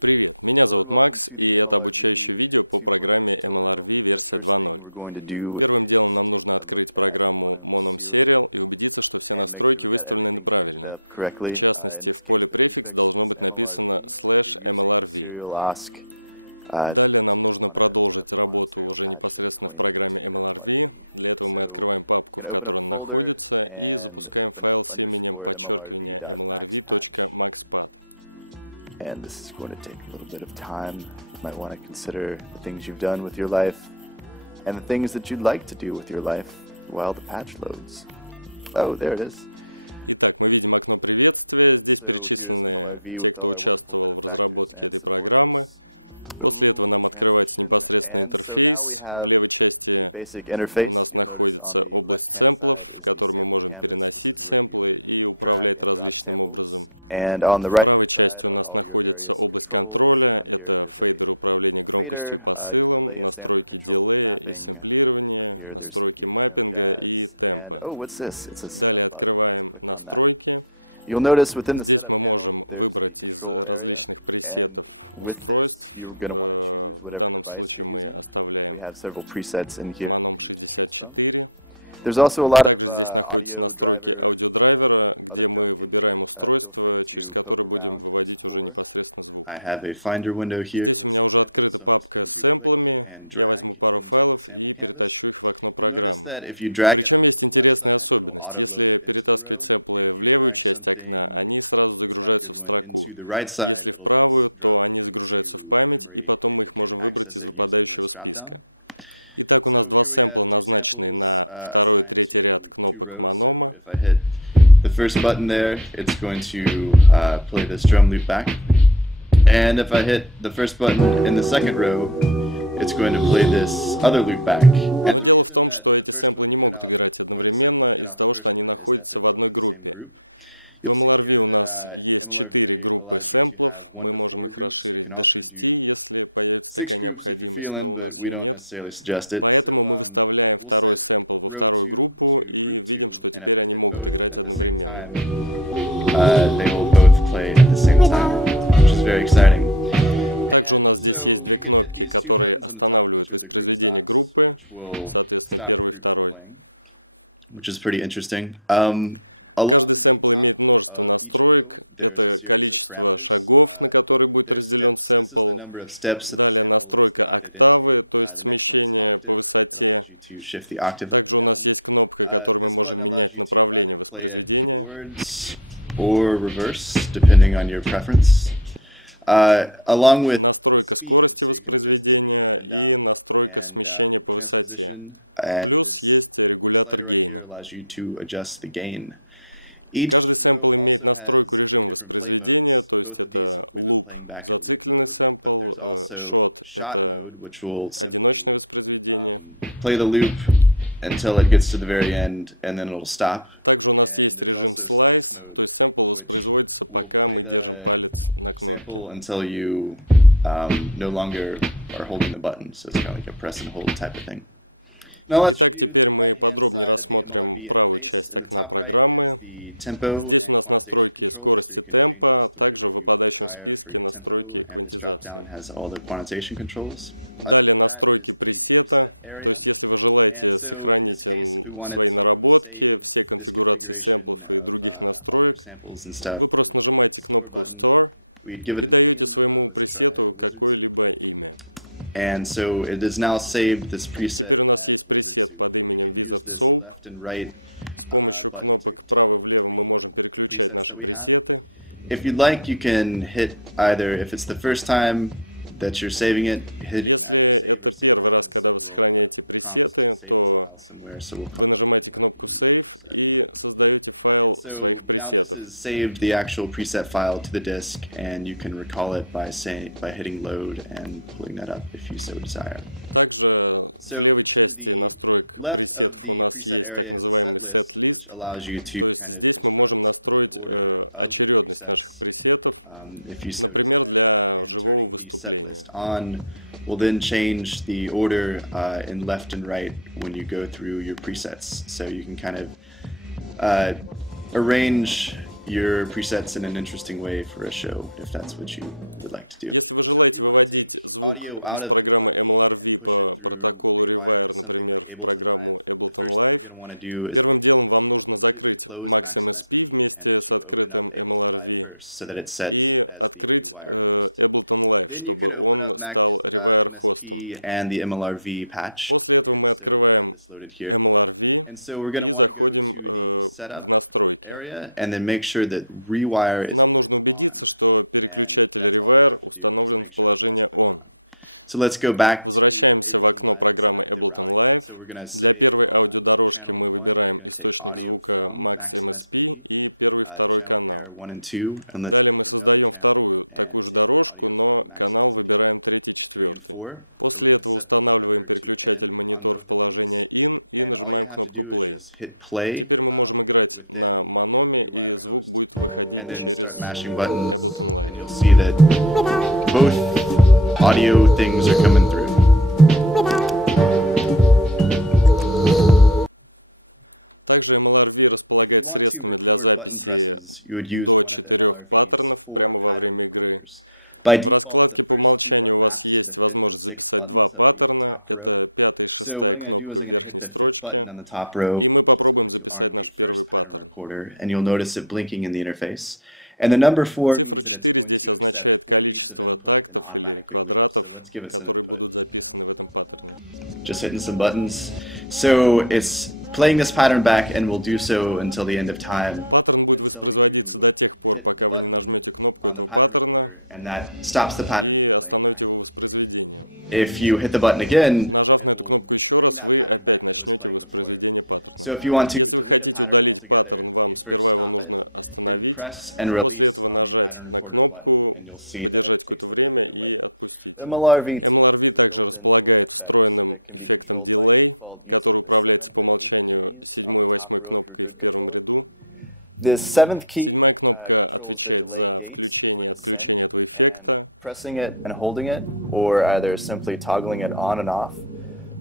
Привет, меня зовут Макс, и это обучающее видео по программе MLRV версия 2.0. Первым делом нам нужно открыть программу Monom Serial и убедиться, что все настройки выставлены правильно. В частности, в поле префикс должно быть написано /MLRV. Далее нам нужно продолжить работу уже непосредственно в программе MLRV. Для этого мы открываем папку, в которой она находится, и запускаем файл с именем подчеркивание MLRV.maxpad. And this is going to take a little bit of time. You might want to consider the things you've done with your life and the things that you'd like to do with your life while the patch loads. Oh, there it is. Итак, мы видим окно приветствия. Здесь перечислены те, кто участвовал в разработке этой программы. После этого нам открывается непосредственно интерфейс. В левой части у нас находится область сэмплов, в которой мы можем переносить сэмплы и управлять различным образом. В правой части у нас находится область контроля. Это фейдеры управления громкостью и посылом, настройки дилея и сэмплирования, настройки мэппинга и темпа. Далее открываем настройки. Здесь мы можем выбрать из различных пресетов устройств. В данном случае мы оставляем Monom 64. Также здесь находятся настройки аудиодрайвера, где мы выбираем устройство, через которое будем выводить уже непосредственно звук. Здесь у меня уже открыта папка с сэмплами. Я возьму пару файлов и перетащу их в окно программы. Причем есть интересная особенность. Если перетаскивать сэмплы в левую часть окна, они сразу загружаются в строку. Если в правую, то они загружаются в память, и потом мы их можем выбрать из выпадающего списка. Итак, у нас два сэмпла, назначенные на второй и третий ряд кнопок Monom. Но дело в том, что эти сэмплы не могут играть одновременно из-за того, что они находятся в одной группе. В MLRV у нас есть 4 группы сэмплов, мы можем их расширить до 6, если появится такая необходимость, но у нас ее нет. Поэтому мы выставляем второй сэмпл во вторую группу и видим, что теперь они могут играть одновременно. Также у нас здесь есть две кнопки, которые останавливают воспроизведение группы, соответственно, первый и второй. Каждый сэмпл имеет множество настроек. Это количество шагов, на которые будет разделен сэмпл. Далее настройка октавы, то есть смещение по высоте. Также у нас есть кнопка, которой мы можем менять направление воспроизведения. Настройка скорости воспроизведения и настройка смещения по высоте. Плюс есть регулятор гейна. Каждый сэмпл имеет настройку режима воспроизведения, то есть это loop – зацикленный сэмпл, shot – это одиночное воспроизведение. Также у нас есть режим slice, то есть сэмпл воспроизводится, пока мы держим палец на кнопке. Итак, теперь мы подробнее рассмотрим правую часть окна программы. Здесь у нас настройки скорости темпа, а также в выпадающем списке настройки квантизации. Далее настройки пресета, то есть если вы желаете сохранить свои наработки, все конфигурации сэмплов и других настроек, вы просто нажимаете кнопку Store и даете своему пресету какое-либо имя. Теперь у нас есть пресет под именем Wizard Soap. С помощью кнопок вправо-влево мы можем переключать наши пресеты. Если это первый раз, когда вы сохраняете пресеты, то вы нажимаете кнопку Save и создаете файл своих пресетов. Также в левой части настроек пресетов у нас есть так называемый set list, то есть здесь мы можем настроить очередность наших пресетов, например, для живого выступления. Will then change the order in left and right when you go through your presets. So you can kind of arrange your presets in an interesting way for a show, if that's what you would like to do. Если вы желаете выводить звук из программы MLRV по протоколу rewire, например, в программу Ableton Live, первым делом вам нужно закрыть Max MSP вместе с открытым MLRV и открыть Ableton Live, чтобы он стал rewire хостом. После этого мы открываем MLRV и заходим в настройки. Нам нужно убедиться, что переключатель rewire установлен в положение on. Возвращаемся в окно программы Ableton Live. Для первой аудиодорожки мы выбираем источник звука Max MSP и первый и второй канал. Далее мы создаем вторую такую же дорожку, но канал выбираем третий, четвертый. После этого устанавливаем переключатель монитор в положение in и нажимаем кнопку play. Теперь мы можем играть на мономе, и звук будет выходить через Ableton Live. Audio things are coming through. Также MLRV располагает средствами для записи до 4 паттернов прямо во время игры. В раскладке по умолчанию у вас есть возможность записать 2 паттерна. Это 5-я и 6-я кнопка в верхней строчке. И мы попробуем записать наш первый паттерн. Цифра 4 здесь означает количество тактов или квадратов, которые будут записаны в этом паттерне. Паттерн будет воспроизводиться до тех пор, пока вы не нажмете кнопку этого паттерна и остановите его воспроизведение. Нажав на эту кнопку еще раз, вы опять начнете воспроизведение паттерна. Если вы хотите удалить паттерн, вам сперва его нужно остановить, после этого нажать на кнопку, подержать какое-то время и отпустить. MLRV также располагает встроенным эффектом дилей, который управляется по умолчанию 7-й и 8-й кнопкой в первом ряду. 7-я кнопка отвечает за включение и отключение этого эффекта.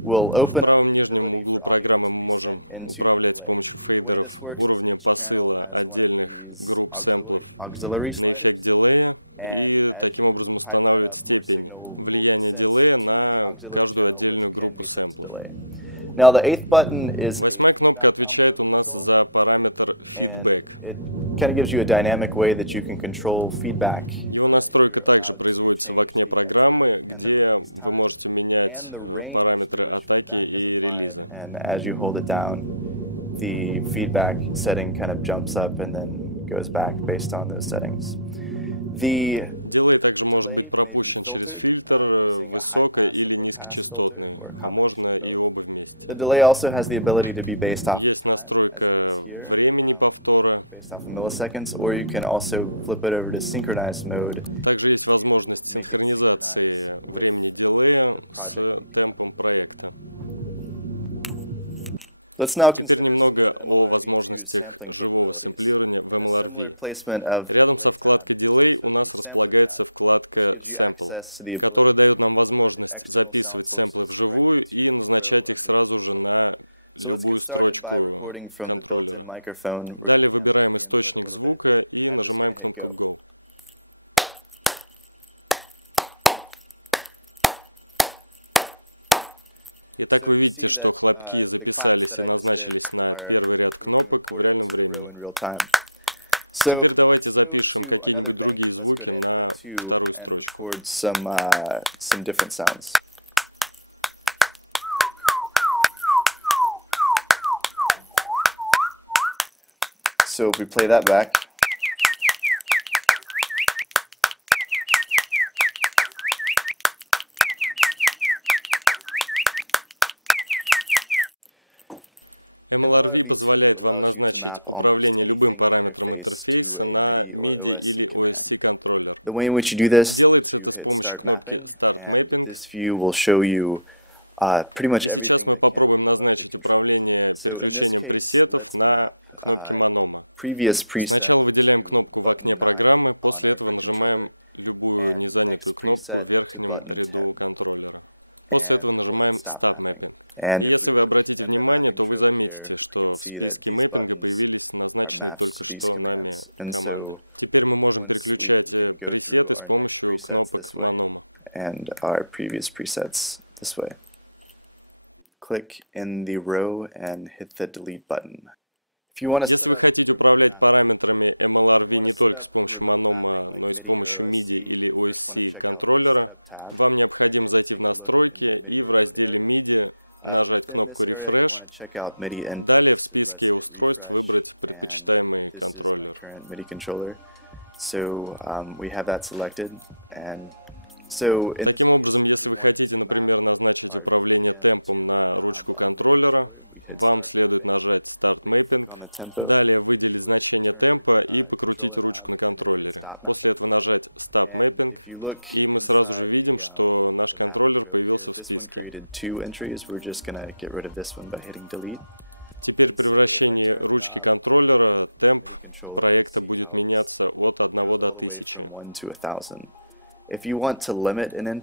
В правом нижнем углу программы мы можем управлять с помощью фейдеров уровнем посыла отдельных групп сэмплов на эффект дилея и таким образом устанавливать степень влияния дилея на каждую отдельную группу сэмплов. 8-я кнопка отвечает у нас за параметр feedback. Его настройка также производится в окне программы, где вы можете менять параметры атаки и релиза. Дилей также может быть пропущен через фильтр высоко- или низкочастотный, а можно и оба вместе. Есть настройка времени повтора. Также есть возможность синхронизации времени дилея с темпом проекта. Теперь немного о возможностях живого сэмплирования в MLRV. Рядом со вкладкой Delay у нас располагается вкладка Sample, которая дает нам возможность записывать сэмплы вживую и назначать их сразу же на любую строчку контроллера. Далее выбираем источник звука и нажимаем кнопку Go. Итак, вы видите, что хлопки записались и назначились на первый ряд кнопок в реальном времени. Теперь давайте запишем какие-нибудь другие звуки на вторую строчку. So we play that back. MLRV позволяет вам назначить управление любым параметром интерфейса на миди или OSC контроллер. Делается это с помощью кнопки Start Mapping. И сейчас мы попробуем назначить управление переключением пресетов на кнопке Монома. Сначала выделяем кнопку в окне программы, после этого нажимаем любую незанятую кнопку в верхнем ряду контроллера. После этого нажимаем Stop Mapping. И если вы обратите внимание, то вы заметите, что в списке мэппинга появились назначенные только что нами команды. Теперь мы можем переключать пресеты с помощью кнопок Монома. Если вы хотите управлять параметрами MLRV не только с помощью Монома, но и с помощью миди или OSC контроллера, вам необходимо зайти в настройки и в разделе миди нажать кнопку Refresh. Далее в списке устройств выбрать предпочитаемый контроллер. Таким образом, если вы хотите, например, назначить управление темпом на ручку контроллера, вам следует нажать Start Mapping, далее выделить значение темпа и покрутить ручку на контроллере. После этого нажать Stop Mapping, и мы сразу же видим, что наш контроллер появился в списке. Теперь при вращении ручки контроллера темп проекта будет меняться от 1 до 1000.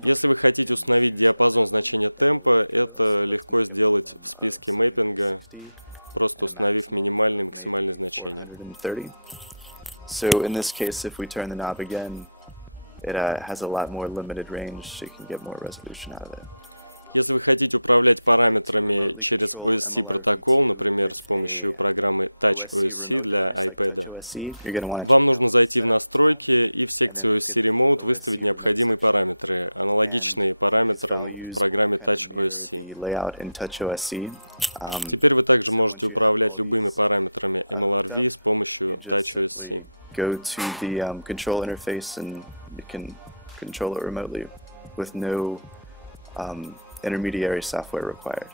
Если вы хотите установить диапазон значения темпа, это легко сделать в списке мэппинга, просто установив минимальные и максимальные значения. Если вы хотите управлять параметрами через OSC протокол, например, с помощью программы Touch OSC для iPad, вам нужно зайти в настройки и в секции OSC Remote выставить необходимые параметры, аналогичные параметрам в программе Touch OSC. Теперь вы также можете управлять любыми параметрами MLRV с помощью Touch OSC. Intermediary software required.